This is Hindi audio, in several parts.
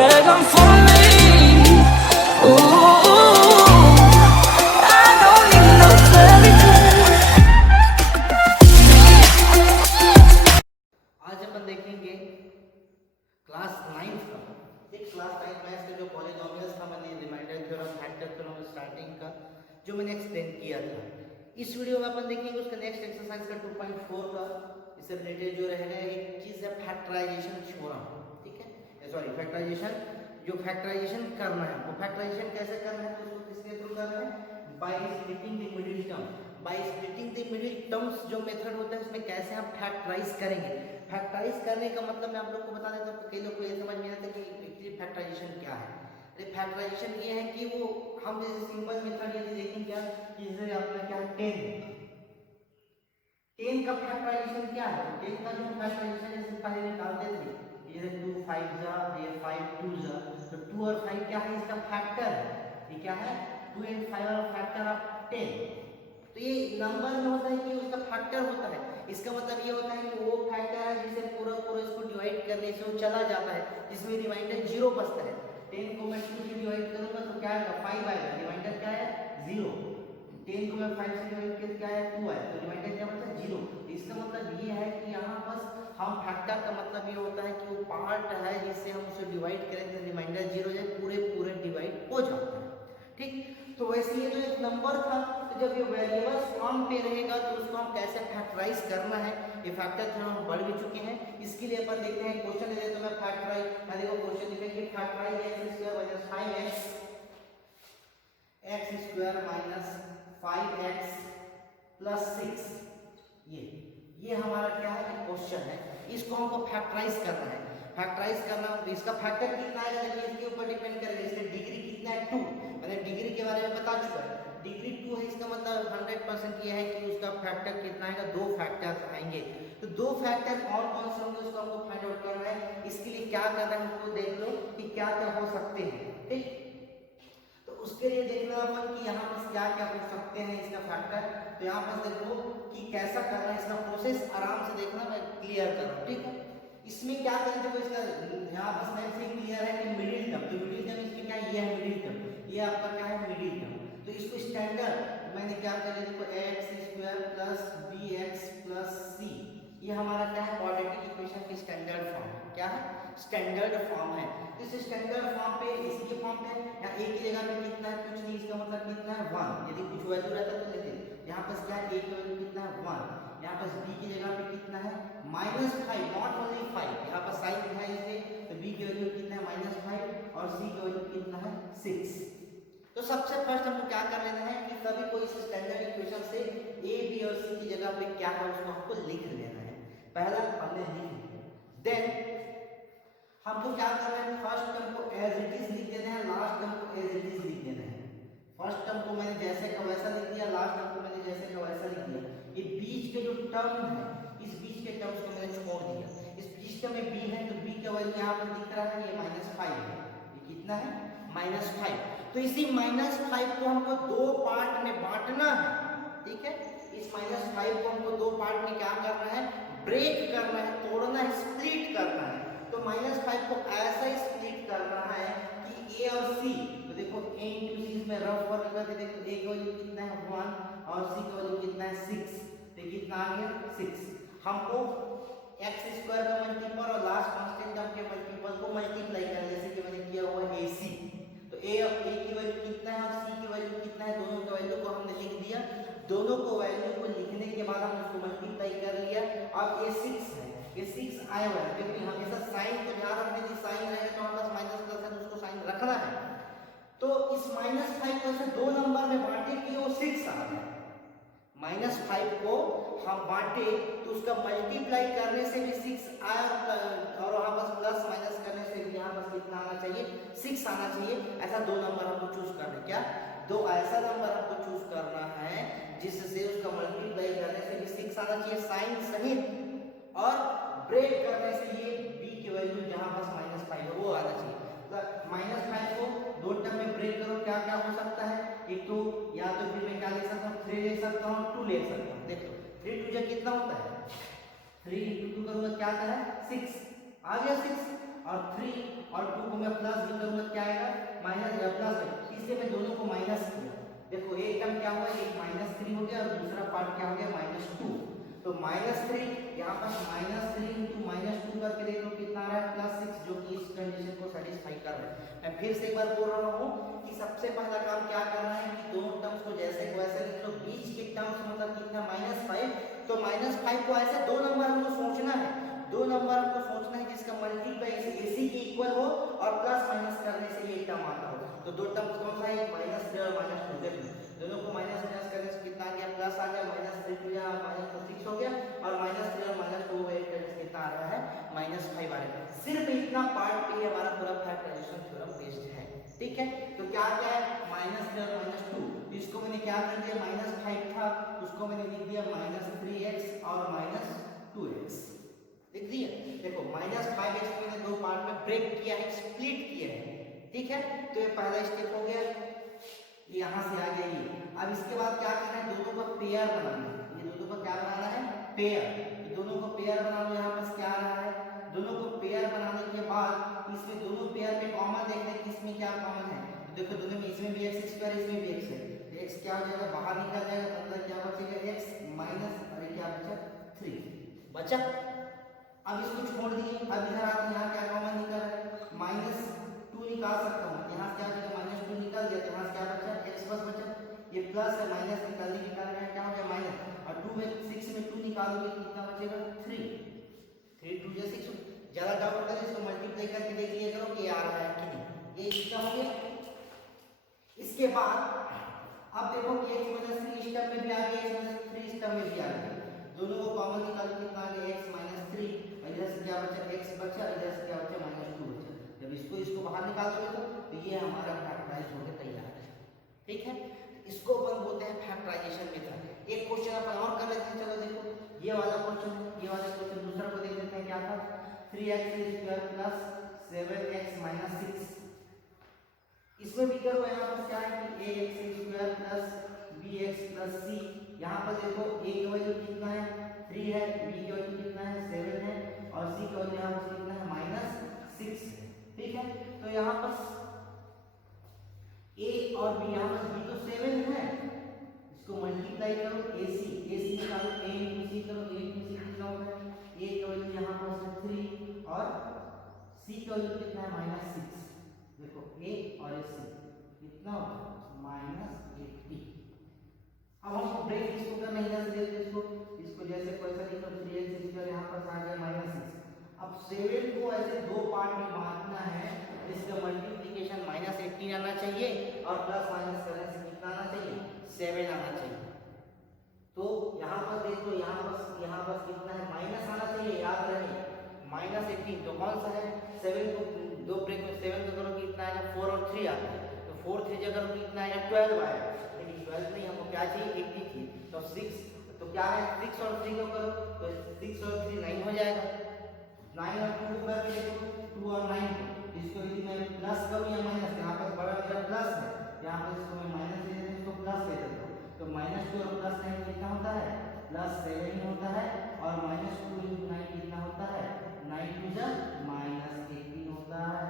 dragon for me. Ooh, I don't need no fairy tale. आज अपन देखेंगे क्लास 9th का एक क्लास 9 मैथ्स का जो पॉलीनोमियल्स था, मैंने remainder theorem, factor theorem, starting का जो मैंने एक्सप्लेन किया था। इस वीडियो में अपन देखेंगे उसका नेक्स्ट एक्सरसाइज का 2.4 का इससे रिलेटेड जो रहेगा एक चीज है फैक्टराइजेशन थ्योरम। ठीक है, सॉरी फैक्टराइजेशन, जो फैक्टराइजेशन करना है वो फैक्टराइजेशन कैसे करना है, तो उसको किसके थ्रू करना है, by splitting the middle term. By splitting the middle terms जो मेथड होता है उसमें कैसे हम फैक्टराइज करेंगे। फैक्टराइज करने का मतलब मैं आप लोग को बता देता हूँ, कई लोग को ये समझ में आता है कि एक्चुअली फैक्टराइजेशन क्या है। फैक्टराइजेशन ये है कि वो हम जैसे सिंपल मेथड यदि देखें क्या कि जैसे आपका क्या 10 का फैक्टराइजेशन क्या है, 10 का जो फैक्टराइजेशन है इससे पहले निकालते थे, ये 2 5 जा, ये 5 2 जा, तो 2 और 5 क्या है, इसका फैक्टर है। ये क्या है, 2 and 5 और फैक्टर ऑफ 10। तो ये नंबर में होता है कि उसका फैक्टर होता है। इसका मतलब ये होता है कि वो फैक्टर है जिसे पूरा पूरा इसको डिवाइड करने से वो चला जाता है, जिसमें रिमाइंडर 0 बचता है। 10 को मैं 2 से डिवाइड करूंगा तो क्या आएगा, 5 आएगा, रिमाइंडर क्या है, 0। 10 को मैं 5 से डिवाइड किया क्या है, 2 आएगा, तो रिमाइंडर क्या बचता है, 0। इसका मतलब ये है कि यहाँ बस हम फैक्टर का मतलब ये होता है कि वो पार्ट है जिससे हम उसे डिवाइड करें तो रिमाइंडर 0 जाए, पूरे पूरे डिवाइड हो जाता है। ठीक, तो वैसे ये जो एक नंबर था, तो जब ये वेरिएबल्स फॉर्म पे रहेगा तो उसको हम कैसे फैक्टराइज करना है, ये फैक्टर थ्योरम हम बढ़ भी चुके हैं। इसके लिए अपन देखते हैं क्वेश्चन ले, तो मैं फैक्टराइज, मैं देखो क्वेश्चन लिखेंगे factorise x square minus 5x plus 6। ये हमारा क्या है, क्वेश्चन है, इसको हमको फैक्टराइज करना है। फैक्टराइज करना, इसका फैक्टर कितना है देखिए इसके ऊपर डिपेंड करेगा। इसलिए डिग्री कितना है, 2, मैंने डिग्री के बारे में बता चुका है, डिग्री 2 है, इसका मतलब 100% ये है कि उसका फैक्टर कितना आएगा, 2 फैक्टर्स आएंगे। तो 2 फैक्टर और कौन से होंगे उसको हमको फाइंड आउट करना है। इसके लिए क्या करना है, हमको देख लो कि क्या क्या हो सकते हैं। ठीक, तो उसके लिए देखना अपन कि यहाँ पर क्या क्या हो सकते हैं इसका फैक्टर। तो यहाँ पर देखो कि कैसा करना है, इसका प्रोसेस आराम से देखना, मैं क्लियर कर रहा हूँ। ठीक है, इसमें क्या करें, देखो इसका यहाँ पर स्टेप से क्लियर है कि मिडिल टर्म, तो मिडिल टर्म इसमें क्या है, ये है मिडिल टर्म, ये आपका क्या है, मिडिल टर्म। तो इसको स्टैंडर्ड मैंने क्या कर लिया, देखो x square plus bx plus c, ये हमारा क्या है, क्वाड्रेटिक इक्वेशन की स्टैंडर्ड फॉर्म है। क्या है, स्टैंडर्ड फॉर्म है। तो इस स्टैंडर्ड फॉर्म पे, इसी के फॉर्म पे यहाँ a की जगह पे कितना है, कुछ नहीं, इसका मतलब कितना है, 1। यदि कुछ वैल्यू रहता तो लेते, यहाँ पर क्या है, a की वैल्यू कितना है, 1। यहाँ पर b की जगह पे कितना है, -5, नॉट ओनली 5, यहाँ पर साइन है इसलिए, तो b की वैल्यू कितना है, -5, और c की वैल्यू कितना है, 6। तो सबसे फर्स्ट हमको क्या कर लेना है कि सभी को इस स्टैंडर्ड इक्वेशन से a b और c की जगह पे क्या है उसको हमको लिख लेना है। पहला हमने लिख लिया, देन हमको क्या करना है, फर्स्ट टर्म को एज इट इज लिख देना है, लास्ट टर्म को एज इट इज लिख देना है। फर्स्ट टर्म को मैंने जैसे का वैसा लिख दिया, लास्ट टर्म को मैंने जैसे का वैसा लिख दिया। ये बीच के जो टर्म है, इस बीच के टर्म्स को मैंने छोड़ दिया। इस बीच का में b है, तो b का वैल्यू यहाँ पर दिख रहा है, ये -5 है। ये कितना है, -5। तो इसी -5 को हमको दो पार्ट में बांटना है। ठीक है, इस -5 को हमको दो पार्ट में क्या करना है, ब्रेक करना है, तोड़ना है, स्प्लिट करना है। तो -5 को ऐसा ही स्प्लिट करना है कि a और c, तो देखो a into c में रफ वर्क करके देखो, a का वैल्यू कितना है, 1, और c का वैल्यू कितना है, 6। तो कितना आ गया, 6। हमको x स्क्वायर का मल्टीपल और लास्ट कांस्टेंट टर्म के मल्टीपल को मल्टीप्लाई करना है, जैसे कि मैंने किया हुआ ac। तो a की वैल्यू कितना है और c की वैल्यू कितना है, दोनों का वैल्यू को हमने लिख दिया। दोनों को वैल्यू को लिखने के बाद हमने उसको मल्टीप्लाई कर लिया। अब ये 6 है, ये 6 आया हुआ है, क्योंकि हमेशा साइन को ध्यान रखने की, साइन रहेगा तो हमारे पास माइनस प्लस है, तो उसको साइन रखना है। तो इस -5 को से दो नंबर में बांटे कि वो 6 आ गया। -5 को हम बांटे तो उसका मल्टीप्लाई करने से भी 6 आया, और वहां पास प्लस माइनस करने से भी यहाँ पास कितना आना चाहिए, 6 आना चाहिए। ऐसा दो नंबर हमको चूज करना है। क्या, दो ऐसा नंबर हमको चूज करना है जिससे उसका मल्टीप्लाई करने से भी 6 आना चाहिए साइन सहित, और ब्रेक करने से ये b की वैल्यू जहां पास -5 है वो आना चाहिए। -5 को दो टर्म में ब्रेक करो, क्या क्या हो सकता है, एक तो या तो फिर मैं क्या लिख सकता हूँ, 3 लिख सकता हूँ, 2 लिख सकता हूँ। देखो 3 2 जा कितना होता है, 3 into 2 करूंगा क्या आता है, 6 आ गया, 6। और 3 और 2 को मैं प्लस भी करूंगा क्या आएगा माइनस या प्लस है, इसलिए मैं दोनों को माइनस किया। देखो एक टर्म क्या हुआ, एक -3 हो गया और दूसरा पार्ट क्या हो गया -2। तो -3 यहाँ पर -3 × -2 करके देखो कितना आ रहा है +6, जो कि इस कंडीशन को सेटिस्फाई कर रहा है। मैं फिर से एक बार बोल रहा हूँ कि सबसे पहला काम क्या करना है कि दोनों टर्म्स को जैसे वैसे लिख लो, बीच के टर्म्स मतलब कितना -5, तो -5 को ऐसे दो नंबर हमको सोचना है, दो नंबर हमको सोचना है जिसका मल्टीप्लाई इसी के इक्वल हो और प्लस माइनस करने से ये टर्म आता हो। तो दो टर्म्स कौन सा है, -3 और -2 देख लो, दोनों को माइनस माइनस करने से कितना आ गया प्लस आ गया, -3 या -6 हो गया और -3 और -2 करने से कितना आ रहा है -5 आ रहा है। सिर्फ इतना पार्ट पे हमारा पूरा फैक्टराइजेशन थ्योरम बेस्ड है, ठीक है। तो क्या क्या है -3 और -2, इसको मैंने क्या कर दिया -5 था उसको मैंने लिख दिया -3x और -2x लिख दिया। देखो -5x को मैंने दो पार्ट में ब्रेक किया है, स्प्लिट किया है, ठीक है। तो ये पहला स्टेप हो गया, यहाँ से आ गया ये। अब इसके बाद क्या करना है, दोनों का पेयर बनाना है, ये दोनों का क्या बनाना है पेयर, ये दोनों को पेयर बना लो। यहाँ पर क्या आ रहा है, दोनों को पेयर बनाने के बाद इसमें दोनों पेयर में कॉमन देखते हैं किसमें क्या कॉमन है। तो देखो दोनों में इसमें भी x² इसमें भी x है, x क्या हो जाएगा बाहर निकल जाएगा, मतलब क्या बचेगा x माइनस अरे क्या बचा 3 बचा। अब इसको छोड़ दिए, अब इधर आते हैं, यहाँ क्या कॉमन निकल रहा है -2 निकाल सकता हूँ, यहाँ क्या बचेगा -2 निकल गया, तो यहाँ क्या बचा x बस बचा, ये प्लस है माइनस निकालने के कारण क्या हो गया माइनस, और 2 में 6 में 2 निकालोगे कितना बचेगा 3, 3 2 6, ज्यादा डाउट करें इसको मल्टीप्लाई करके देख लिया करो कि आ रहा है कि नहीं, ये कितना हो गया। इसके बाद अब देखो कि x माइनस 3 इस टर्म में भी आ गया, x माइनस 3 इस टर्म में भी आ गया, दोनों को कॉमन निकालो कितना आ गया x माइनस 3, इधर से क्या बचा x बचा, इधर से क्या बचा -2 बचा। जब इसको बाहर निकाल दोगे तो ये हमारा फैक्टराइज होकर तैयार है, ठीक है। इसको अपन बोलते हैं फैक्टराइजेशन मेथड। एक क्वेश्चन अपन और कर लेते हैं, चलो देखो ये वाला क्वेश्चन है, ये वाला क्वेश्चन दूसरा को देख लेते हैं क्या था, 3x² + 7x - 6। इसमें भी करो, यहाँ पर क्या है कि ax² + bx + c, यहाँ पर देखो a की वैल्यू कितना है 3 है, b की वैल्यू कितना है 7 है और c की वैल्यू यहाँ पर कितना है -6 है, ठीक है। तो यहाँ पर a और b, यहाँ पर b तो 7 है, इसको मल्टीप्लाई करो ac निकालो, a × c करो, a × c कितना होता है, a की वैल्यू यहाँ पर 3 और c की वैल्यू कितना है -6, देखो a और c कितना होता है -80। अब हम ब्रेक इसको करना इधर से देखते इसको जैसे पैसा लिखो 3x² यहाँ पर आ गया -6। अब 7 को ऐसे दो पार्ट में बांटना है, इसका मल्टीप्लिकेशन -18 आना चाहिए और प्लस माइनस करने से कितना आना चाहिए 7 आना चाहिए। तो यहाँ पर देखो यहाँ पर कितना है माइनस आना चाहिए, याद रहे -18, तो कौन सा है 7 को दो ब्रेक में 7 का करो कितना आएगा 4 और 3 आता है, तो 4 3 जगह कितना आएगा 12 आएगा, लेकिन 12 नहीं हमको क्या चाहिए 80 चाहिए, तो 6 तो क्या है 6 और 3 को करो तो 6 और 3 9 हो जाएगा, 9 और 2 को करके देखो 2 और 9, इसको यदि मैं प्लस करूं या माइनस, यहाँ पर बड़ा मेरा प्लस है, यहाँ पर इसको मैं माइनस दे देता हूं, इसको प्लस दे देता हूं, तो -2 और +9 कितना होता है +7 होता है और -2 × 9 कितना होता है 9 2 जा -18 होता है,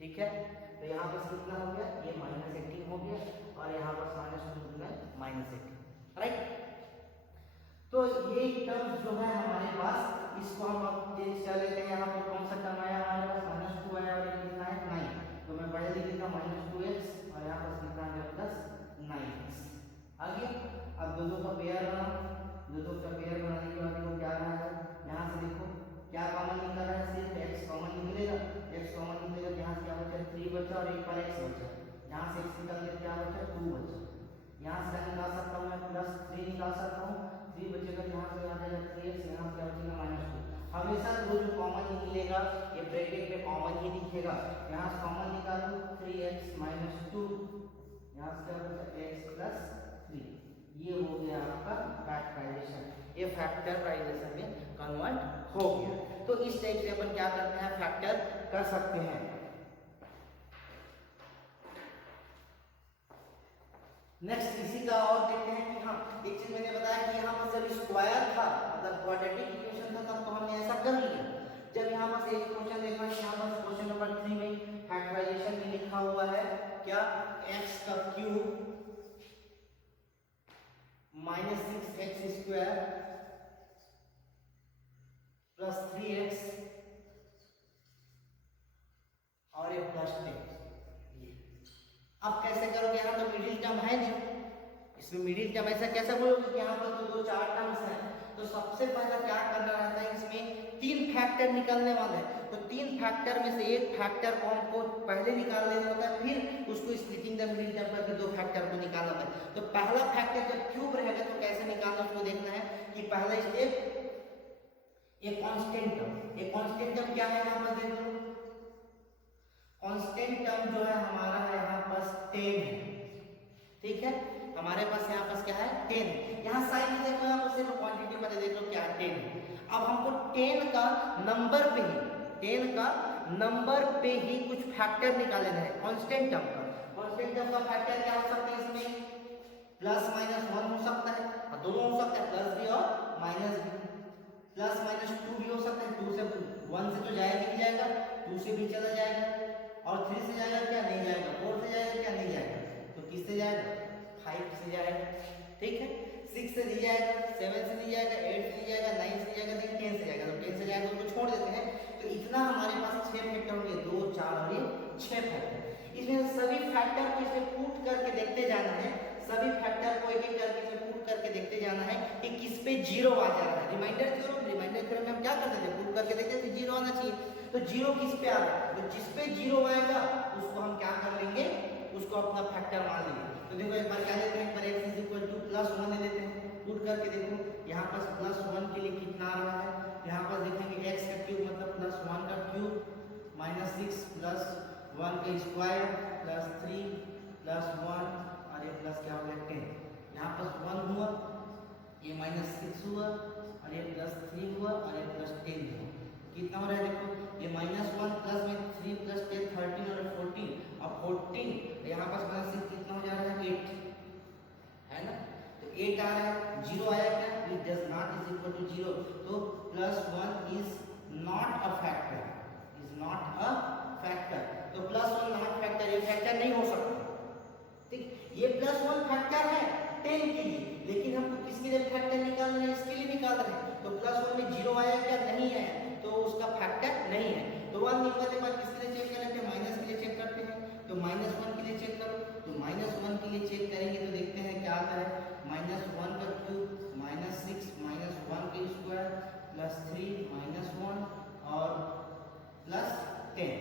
ठीक है। तो यहाँ पर कितना हो गया ये -18 हो गया और यहाँ पर -2 -18, राइट। तो ये टर्म जो है हमारे पास, इसको हम अब चेंज कर लेते हैं। यहाँ पर कौन सा टर्म आया हमारे पास -2 आया और ये कितना है 9, तो मैं पहले लिख देता हूँ -2x और यहाँ पर कितना आ गया +9x आगे। अब दोनों का पेयर बना, दोनों का पेयर बनाने के बाद देखो क्या बना है, यहाँ से देखो क्या कॉमन निकल रहा है, सिर्फ x कॉमन निकलेगा, x कॉमन निकलेगा, यहाँ से क्या बचा 3 बचा और एक पर x बचा, यहाँ से x निकल के क्या बचा 2 बचा, यहाँ से निकाल सकता हूँ मैं +3 निकाल सकता हूँ, 3 बचेगा, यहाँ से आ जाएगा 3x, यहाँ से क्या बचेगा -2। हमेशा जो कॉमन निकलेगा ये ब्रैकेट में कॉमन ही दिखेगा, यहाँ से कॉमन निकालो 3x - 2, यहाँ से क्या बचा x + 3, ये हो गया आपका फैक्टराइजेशन, ये फैक्टराइजेशन में कन्वर्ट हो गया। तो इस टाइप से अपन क्या करते हैं फैक्टर कर सकते हैं। नेक्स्ट इसी का और देखते हैं कि हाँ एक चीज मैंने बताया कि यहाँ पर जब स्क्वायर था मतलब क्वाड्रेटिक इक्वेशन था तब तो हमने ऐसा कर लिया, जब यहाँ पर एक क्वेश्चन देखना है, यहाँ पर क्वेश्चन नंबर 3 में फैक्टराइजेशन में लिखा हुआ है क्या, x का cube minus 6x square plus 3x और ये प्लस 10। अब कैसे करोगे, यहाँ तो मिडिल टर्म है नहीं, इसमें मिडिल टर्म ऐसा कैसे बोलोगे कि यहाँ पर तो दो चार टर्म्स हैं। तो सबसे पहला क्या करना रहता है, इसमें तीन फैक्टर निकलने वाले हैं, तो तीन फैक्टर में से एक फैक्टर को हमको पहले निकाल लेना होता है, फिर उसको स्प्लिटिंग द मिडिल टर्म करके दो फैक्टर को निकालना होता है। तो पहला फैक्टर जब क्यूब रहेगा तो कैसे निकालना उसको देखना है कि पहला स्टेप एक कांस्टेंट टर्म, एक कांस्टेंट टर्म क्या है यहाँ पर देख लो, कांस्टेंट टर्म जो है हमारा है यहाँ पास 10 है, ठीक है, हमारे पास यहाँ पास क्या है 10, यहाँ साइन में देखो, यहाँ पर सिर्फ क्वांटिटी में देख लो क्या है 10। अब हमको 10 का नंबर पे ही, 10 का नंबर पे ही कुछ फैक्टर निकालना है कांस्टेंट टर्म का। कांस्टेंट टर्म का फैक्टर क्या हो सकता है, इसमें प्लस माइनस 1 हो सकता है, और दोनों हो सकता है प्लस भी और माइनस भी, प्लस माइनस 2 भी हो सकता है, 2 से 1 से तो जाएगा ही जाएगा, 2 से भी चला जाएगा, और 3 से जाएगा क्या, नहीं जाएगा, 4 से जाएगा क्या, नहीं जाएगा, तो किससे जाएगा, 5 से जाएगा, ठीक है, 6 से नहीं जाएगा, 7 से नहीं जाएगा, 8 से नहीं जाएगा, 9 से नहीं जाएगा, नहीं 10 से जाएगा, तो 10 से जाएगा तो छोड़ देते हैं। तो इतना हमारे पास 6 फैक्टर होंगे, 2 4 और ये 6 फैक्टर। इसमें सभी फैक्टर को इसे पुट करके देखते जाना है, सभी फैक्टर को एक एक करके इसे पुट करके देखते जाना है कि किस पे जीरो आ जा रहा है। रिमाइंडर थ्योरम में हम क्या करते थे, पुट करके देखते थे जीरो आना चाहिए, तो जीरो किस पे आ रहा है, तो जिस पे जीरो आएगा उसको हम क्या कर लेंगे, उसको अपना फैक्टर मान लेंगे। तो देखो एक बार क्या लेते हैं, पर x + 1 ले लेते हैं, पुट करके देखो यहाँ पर +1 के लिए कितना आ रहा है, यहाँ पर देखेंगे x का क्यूब मतलब +1 का क्यूब माइनस 6 प्लस 1 का स्क्वायर प्लस 3 प्लस 1 और ये प्लस क्या हो गया 10, यहाँ पर 1 हुआ, ये -6 हुआ और ये +3 हुआ और ये +10 हुआ, कितना हो रहा है देखो, ये -1 प्लस में 3 प्लस 10 13 और 14, अब 14 यहाँ पर -6 कितना हो जा रहा है 8 है ना, तो 8 आ रहा है, 0 आया क्या, it does not is equal to 0, तो +1 is not a factor, is not a factor, तो +1 नॉट फैक्टर, ये फैक्टर नहीं हो सकता, ठीक, ये +1 फैक्टर है 10 के लिए, लेकिन हमको किसके लिए फैक्टर निकालना है, इसके लिए निकाल रहे हैं, तो +1 में 0 आया क्या, नहीं आया, तो उसका फैक्टर नहीं है। तो 1 निकलने के बाद किसके लिए चेक करते हैं, माइनस के लिए चेक करते हैं, तो -1 के लिए चेक करो, तो -1 के लिए चेक करेंगे तो देखते हैं क्या आता है, -1 का क्यूब -6 -1 का स्क्वायर प्लस 3 -1 और प्लस 10,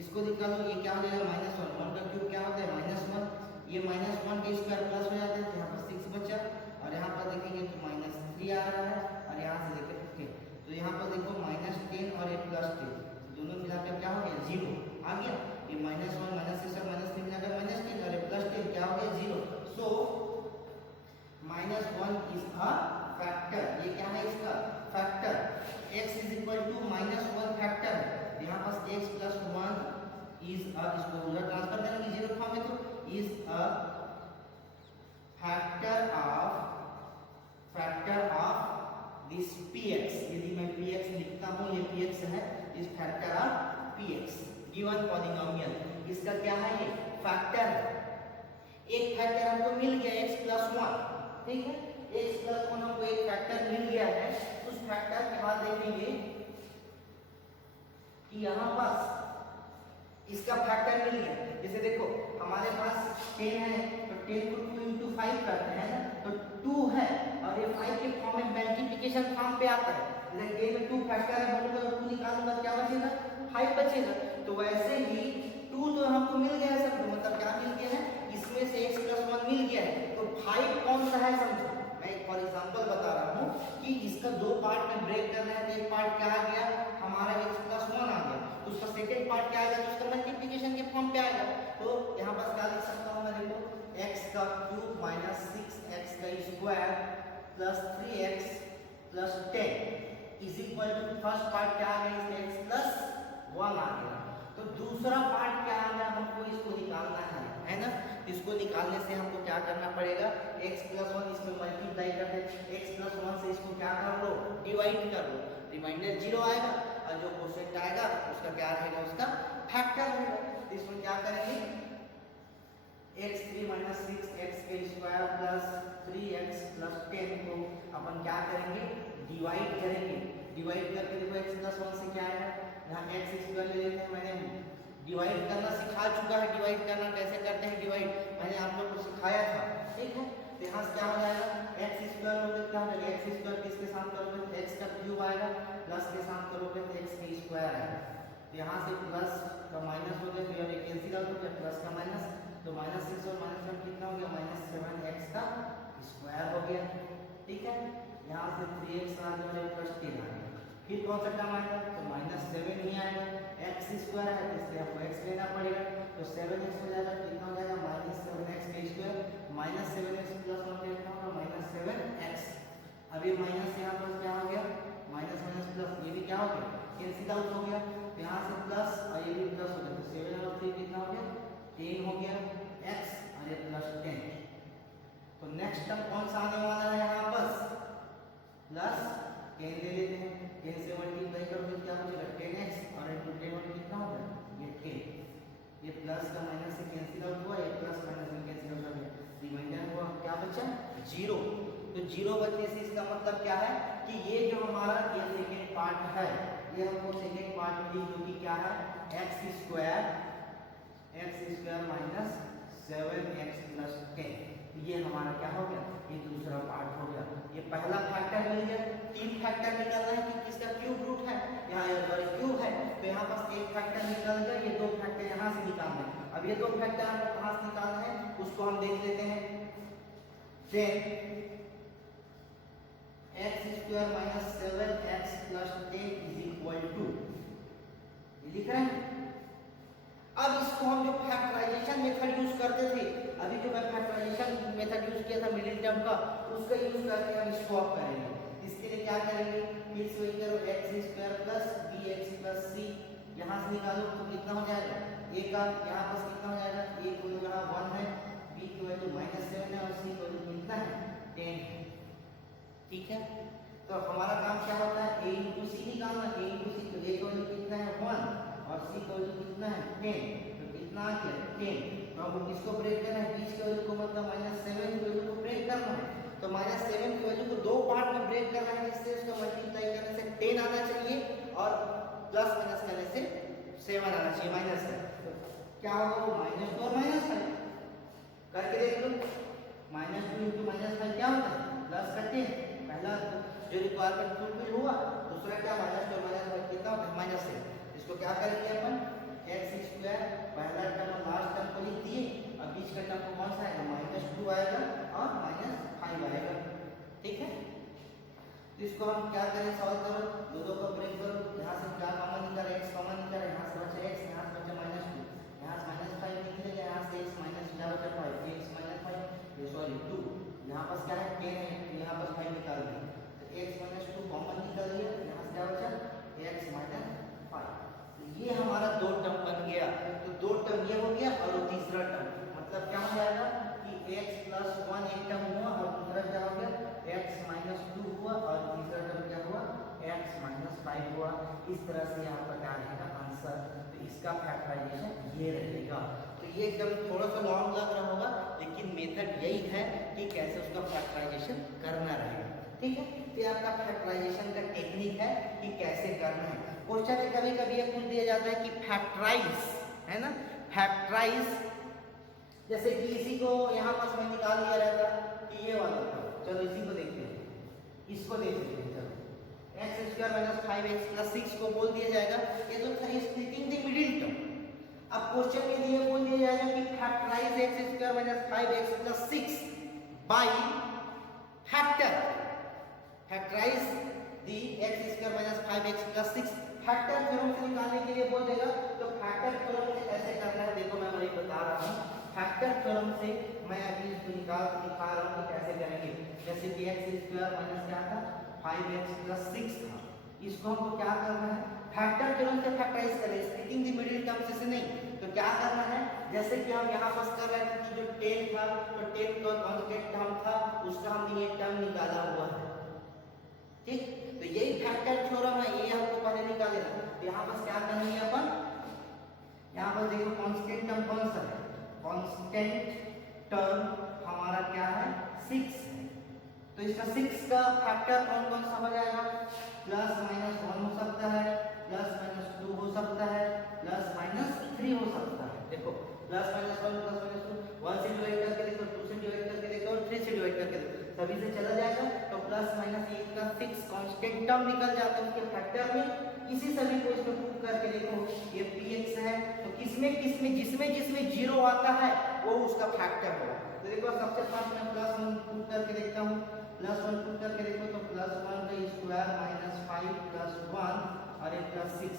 इसको निकालो, ये क्या हो जाएगा -1, 1 का क्यूब क्या होता है -1, ये -1 का स्क्वायर प्लस हो जाता है, तो यहाँ पर 6 बचा, और यहाँ पर देखेंगे तो -3 आ रहा है, और यहाँ से देखें 10, तो यहाँ पर देखो -10 और ये +10 दोनों मिलाकर क्या हो गया 0 आ गया, ये -1 -6 और -3 मिलाकर -10 और ये +10 क्या हो गया 0, सो -1 इज अ फैक्टर, ये क्या है इसका factor, x is equal to -1 factor, यहाँ पास x + 1 इज अ, इसको उधर ट्रांसफर करेंगे 0 फॉर्म में, तो is a factor of this px, यदि मैं px लिखता हूँ, ये px है, इस factor of px given polynomial, इसका क्या है, ये फैक्टर है, एक फैक्टर हमको मिल गया x + 1, ठीक है, x + 1 हमको एक फैक्टर मिल गया है, उस फैक्टर के बाद देखेंगे कि यहाँ पास इसका फैक्टर मिल गया, जैसे देखो हमारे पास 10 है, तो 10 को 2 × 5 करते हैं ना, तो 2 है और ये 5 के फॉर्म में मल्टीप्लिकेशन फॉर्म पे आता है, जैसे a में 2 फैक्टर है, बोलूंगा तो 2 निकालूंगा क्या बचेगा 5 बचेगा, तो वैसे ही 2 तो हमको मिल गया है, समझो मतलब क्या मिल गया है, इसमें से x + 1 मिल गया है, तो 5 कौन सा है समझो, मैं फॉर एग्जांपल बता रहा हूँ कि इसका दो पार्ट में ब्रेक करना है, तो एक पार्ट क्या आ गया हमारा x + 1 आ गया, तो उसका सेकंड पार्ट क्या आएगा, तो उसका मल्टीप्लिकेशन के फॉर्म पे आएगा, तो यहाँ पास क्या लिख सकता हूँ मैं, देखो x का क्यूब -6x का square plus 3x plus 10 is equal to, first part क्या आ गया, x + 1 आ गया, तो दूसरा पार्ट क्या आ गया, हमको इसको निकालना है है ना। इसको निकालने से हमको क्या करना पड़ेगा, x+1 इसमें मल्टीप्लाई कर दे, x+1 से इसको क्या कर लो, डिवाइड कर लो, रिमाइंडर 0 आएगा और जो क्वोशिएंट आएगा उसका क्या रहेगा, उसका फैक्टर रहेगा। तो इसमें क्या करेंगे, x3 - 6x² plus 3x plus 10 को अपन क्या करेंगे, डिवाइड करेंगे। डिवाइड करके देखो x+1 से क्या आएगा, यहाँ x² ले लेते हैं। मैंने डिवाइड करना सिखा चुका है, डिवाइड करना कैसे करते हैं डिवाइड मैंने आप लोग को सिखाया था, ठीक है। तो यहाँ से क्या हो जाएगा, x² लोगे क्या हो जाएगा, x² किसके साथ करोगे तो x का क्यूब आएगा, प्लस के साथ करोगे तो x² आएगा। तो यहाँ से प्लस का माइनस हो गया, तो ये कैंसिल आउट हो गया, प्लस का माइनस, तो -6 और -1 कितना हो गया, -7x का स्क्वायर हो गया, ठीक है। यहाँ से 3x आ गया प्लस 10 आ गया। फिर कौन सा टर्म आएगा, तो -7 ही आएगा, x² है इसलिए हमको x लेना पड़ेगा, तो 7x हो जाएगा, कितना हो जाएगा -7x का स्क्वायर, -7x प्लस 1 कितना होगा -7x। अब ये माइनस यहाँ पर क्या हो गया, माइनस माइनस प्लस, ये भी क्या हो गया, कैंसिल आउट हो गया। तो यहाँ से प्लस और ये भी प्लस हो गया, तो 7 और 3 कितना हो गया, 10 हो गया x और ये प्लस 10। तो नेक्स्ट टर्म कौन सा आने वाला है, यहाँ पर प्लस 10 ले लेते हैं, 10 से मल्टीप्लाई करोगे क्या हो जाएगा 10x और इनटू 10 कितना होगा, ये 10। ये प्लस का माइनस से कैंसिल आउट हुआ, ये प्लस माइनस में कैंसिल आउट हो गया, रिमाइंडर हुआ क्या बचा 0। तो 0 बचने से इसका मतलब क्या है कि ये जो हमारा ये सेकेंड पार्ट है, ये हमको सेकेंड पार्ट मिली जो कि क्या है, x² माइनस 7x प्लस 10। ये हमारा क्या हो गया, ये दूसरा पार्ट हो गया। ये पहला फैक्टर मिल गया, 3 फैक्टर निकालना है कि किसका क्यूब रूट है, यहाँ ये क्यूब है, तो यहाँ पास एक फैक्टर निकल गया, ये 2 फैक्टर यहाँ से निकालना है। अब ये 2 फैक्टर हमें कहाँ से निकालना है, उसको हम देख लेते हैं। 10 x² minus 7x plus 10 is equal to, ये लिख रहे हैं। अब इसको हम जो फैक्टराइजेशन मेथड यूज करते थे, अभी जो मैं फैक्टराइजेशन मेथड यूज किया था मिडिल टर्म का, उसका यूज करके हम इसको आप करेंगे। इसके लिए क्या करेंगे, फिर से वही करो, x² plus bx plus c, यहाँ से निकालो तो कितना हो जाएगा, a का यहाँ पर कितना हो जाएगा, a को यहाँ 1 है, b की वैल्यू -7 है और c की वैल्यू कितना है 10 है, ठीक है। तो हमारा काम क्या होता है, a इंटू सी निकालना, a इंटू सी, तो a की वैल्यू कितना है 1 और c का वैल्यू कितना है 10, तो कितना आ गया 10। तो हमको किसको ब्रेक करना है, बीच की वैल्यू को, मतलब -7 की वैल्यू को ब्रेक करना है। तो -7 की वैल्यू को 2 पार्ट में ब्रेक करना है, जिससे उसका मल्टीप्लाई करने से 10 आना चाहिए और प्लस माइनस करने से 7 आना चाहिए, माइनस है। तो क्या होगा, वो -2 और -5 करके देख लो, -2 इंटू -5 क्या होता है, प्लस का 10। पहला जो रिक्वायरमेंट फुलफिल हुआ, दूसरा क्या -2 और -5 कितना होता है -7। इसको क्या करेंगे अपन, x² पहला टर्म और लास्ट टर्म को लिख दिए, और बीच का टर्म कौन सा आएगा, -2 आएगा और -5 आएगा, ठीक है। तो इसको हम क्या करें, सॉल्व करो, दोनों को ब्रेक करो, यहाँ से क्या कॉमन निकाले, x कॉमन निकाले, यहाँ से बचा x, यहाँ से बचा -2, यहाँ से -5 निकलेगा, यहाँ से x माइनस क्या बचा 5, x - 5 ये सॉरी 2, यहाँ पास क्या है 10 है, यहाँ पास 5 निकाल दिए, तो x - 2 कॉमन निकल गया, यहाँ से क्या बचा x - 5। तो ये हमारा 2 टर्म बन गया। तो 2 टर्म ये हो गया और वो तीसरा टर्म, मतलब क्या हो जाएगा कि x+1 एक टर्म हुआ और दूसरा क्या हो गया x - 2 हुआ और तीसरा टर्म क्या हुआ x - 5 हुआ। इस तरह से यहाँ पर क्या रहेगा आंसर, तो इसका फैक्टराइजेशन ये रहेगा। तो ये एकदम थोड़ा सा लॉन्ग लग रहा होगा, लेकिन मेथड यही है कि कैसे उसका फैक्टराइजेशन करना रहेगा, ठीक है। तो आपका फैक्टराइजेशन का टेक्निक है कि कैसे करना है। क्वेश्चन में कभी कभी ये पूछ दिया जाता है कि फैक्टराइज, है ना, फैक्टराइज, जैसे कि इसी को यहाँ पास में निकाल दिया रहता कि ये वाला था, चलो इसी को देखते हैं, इसको देख लेते हैं। चलो x² माइनस 5x प्लस 6 को बोल दिया जाएगा, ये तो था स्प्लिटिंग द मिडिल टर्म। अब क्वेश्चन में दिए बोल दिया जाएगा कि factorise x² minus 5x plus 6 by factor, factorise the x² minus 5x plus 6 factor theorem से निकालने के लिए बोल देगा। तो फैक्टर थ्योरम से कैसे करना है, देखो मैं वही बता रहा हूँ। फैक्टर थ्योरम से मैं अभी इसको निकाल के दिखा रहा हूँ कि कैसे करेंगे। जैसे कि x² माइनस क्या था 5x प्लस 6 था, इसको हमको क्या करना है, फैक्टर थ्योरम से फैक्टराइज करें, स्प्लिटिंग द मिडिल टर्म से नहीं। तो क्या करना है, जैसे कि हम यहाँ पर कर रहे थे कि जो 10 था तो 10 का कांस्टेंट टर्म था उसका हमने ये टर्म निकाला हुआ है, ठीक। तो यही फैक्टर थ्योरम है, ये हमको पहले निकाले था। तो यहाँ पर क्या करेंगे अपन, यहाँ पर देखो कांस्टेंट टर्म कौन सा है, कांस्टेंट टर्म हमारा क्या है 6 है। तो इसका 6 का फैक्टर कौन कौन सा हो जाएगा, प्लस माइनस 1 हो सकता है, प्लस माइनस 2 हो सकता है, प्लस माइनस 3 हो सकता है। देखो प्लस माइनस 1 प्लस माइनस 2, 1 से डिवाइड करके देखो, 2 से डिवाइड करके देखो और 3 से डिवाइड करके देखो, सभी से चला जाएगा। तो प्लस माइनस ये का 6 कांस्टेंट टर्म निकल जाता है उसके फैक्टर में। इसी सभी को इसमें प्रूव करके देखो, ये px है तो किसमें जिसमें 0 आता है वो उसका फैक्टर होगा। तो देखो सबसे फर्स्ट मैं प्लस 1 प्रूव करके देखता हूँ, प्लस 1 प्रूव करके देखो तो प्लस 1 का स्क्वायर माइनस 5 प्लस 1 और ये प्लस 6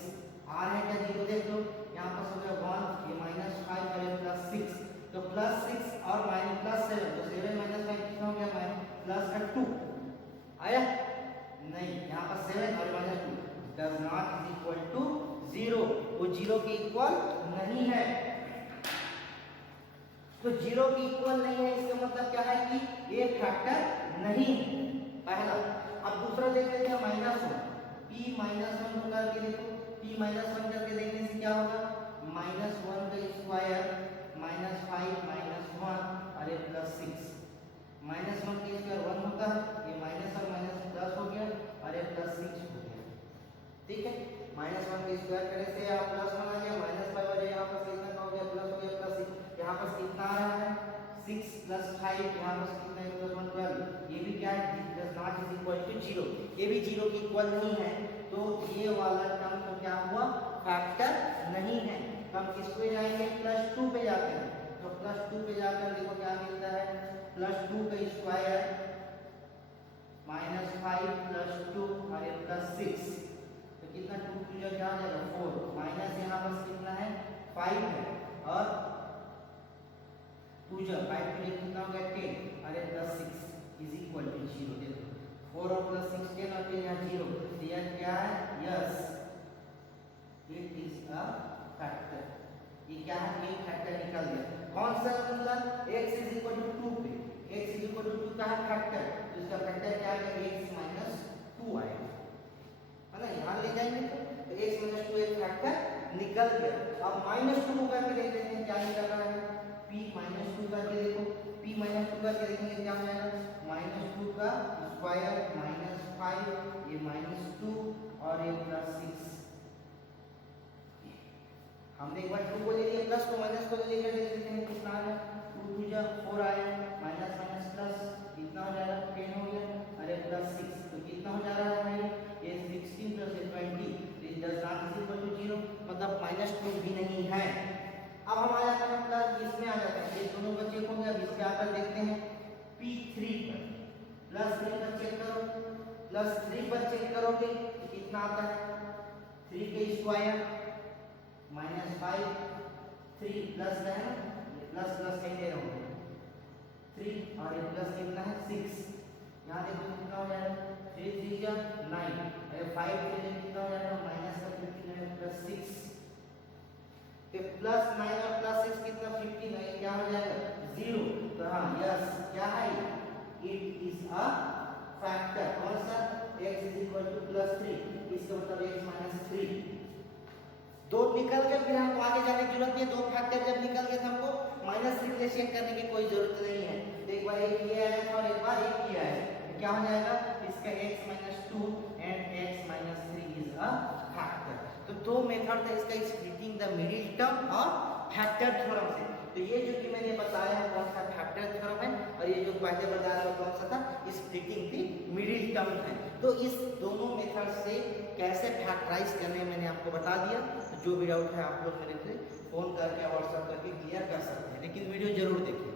आ रहा है क्या, 0 देख लो, यहाँ पर हो गया 1, ये माइनस 5 और ये प्लस 6, तो प्लस 6 और माइनस प्लस 7, तो 7 माइनस 5 कितना हो गया, माइनस प्लस का 2 आया नहीं, यहाँ पर 7 और minus 2 does not is equal to 0, वो 0 के इक्वल नहीं है। तो 0 के इक्वल नहीं है इसका मतलब क्या है कि ये फैक्टर नहीं है, पहला। अब दूसरा देख लेते हैं माइनस 1, p माइनस 1 करके देखो, p माइनस 1 करके देखने से क्या होगा, माइनस 1 का स्क्वायर माइनस 5 माइनस 1 और ये प्लस 6, माइनस 1 का स्क्वायर 1 होता है, ये माइनस और माइनस प्लस हो गया और ये प्लस 6 हो गया, ठीक है। माइनस 1 का स्क्वायर करने से यहाँ प्लस 1 आ गया, माइनस 5 और यहाँ पर कितना हो गया, प्लस हो गया, प्लस 6, यहाँ पर कितना आ रहा है 6 प्लस 5, यहाँ पर कितना है प्लस 1 12, ये भी क्या है does not is equal to 0, ये भी 0 के इक्वल नहीं है। तो ये वाला टर्म तो क्या हुआ, फैक्टर नहीं है। तो हम किस पे जाएंगे, प्लस 2 पे जाते हैं, तो प्लस 2 पे जाकर देखो क्या मिलता है, प्लस 2 का स्क्वायर माइनस 5 प्लस 2 और ये प्लस 6, तो कितना 2 2 क्या आ जाएगा 4, माइनस यहाँ पर कितना है 5 है और 2 जो 5 के लिए कितना हो गया 10 और ये प्लस 6 इज इक्वल टू 0। देखो 4 और प्लस 6 10 और 10 यहाँ 0, तो यह क्या है, yes it is a factor. ये क्या है, एक फैक्टर निकल गया। कौन सा मतलब x इज इक्वल टू 2 पे, x इज इक्वल टू 2 का है फैक्टर, तो इसका फैक्टर क्या आएगा, x माइनस 2 आएगा, है ना, यहाँ ले जाएंगे तो x माइनस 2 एक फैक्टर निकल गया। अब माइनस 2 करके देख लेते हैं क्या निकल रहा है, p माइनस 2 करके देखो, p माइनस 2 करके देखेंगे क्या हो जाएगा, माइनस 2 का स्क्वायर माइनस 5, ये माइनस 2 और ये प्लस 6, हमने एक बार 2 को ले लिया, प्लस को माइनस को ले लिया, देख लेते हैं कितना आ रहा है, 2 2 जा 4 आया, माइनस माइनस प्लस कितना हो जाएगा 10 हो गया, अरे प्लस 6, तो कितना हो जा रहा है भाई, ये 16 plus 20, this does not is equal to 0, मतलब माइनस 2 भी नहीं है। अब हम आ जाते हैं प्लस इसमें आ जाते हैं, ये दोनों का चेक हो गया। अब इसके आकर देखते हैं p3 पर, प्लस 3 पर चेक करो, प्लस 3 पर चेक करोगे तो कितना आता है, 3 के स्क्वायर माइनस 5, 3 प्लस है ना, प्लस प्लस कहीं दे रहा हूँ 3 और ये प्लस कितना है 6, यहाँ देखो कितना हो जाएगा 3 3 जा 9, अरे 5 के लिए कितना हो जाएगा माइनस का 15 प्लस 6, तो प्लस 9 और प्लस 6 कितना 15 है, क्या हो जाएगा 0। तो हाँ यस क्या है, इट इज अ फैक्टर। कौन सा, x is equal two plus 3, इसका मतलब x माइनस 3, दो निकल गए, फिर हमको आगे जाने की जरूरत नहीं है। दो फैक्टर जब निकल गए तो हमको माइनस रिप्लेसेशन करने की कोई जरूरत नहीं है। तो एक बार एक ये आया था और एक बार एक ये आया, तो क्या हो जाएगा, इसका x minus 2 and x minus 3 is a factor. तो दो मेथड था इसका, स्प्लिटिंग द मिडिल टर्म और फैक्टर थ्योरम से। तो ये जो कि मैंने बताया है कौन सा फैक्टर थ्योरम है, और ये जो पहले बताया वो कौन सा था, स्प्लिटिंग द मिडिल टर्म है। तो इस दोनों मेथड से कैसे फैक्टराइज करने मैंने आपको बता दिया। जो भी डाउट है आप लोग मेरे से फोन करके व्हाट्सएप करके क्लियर कर सकते हैं, लेकिन वीडियो जरूर देखिए।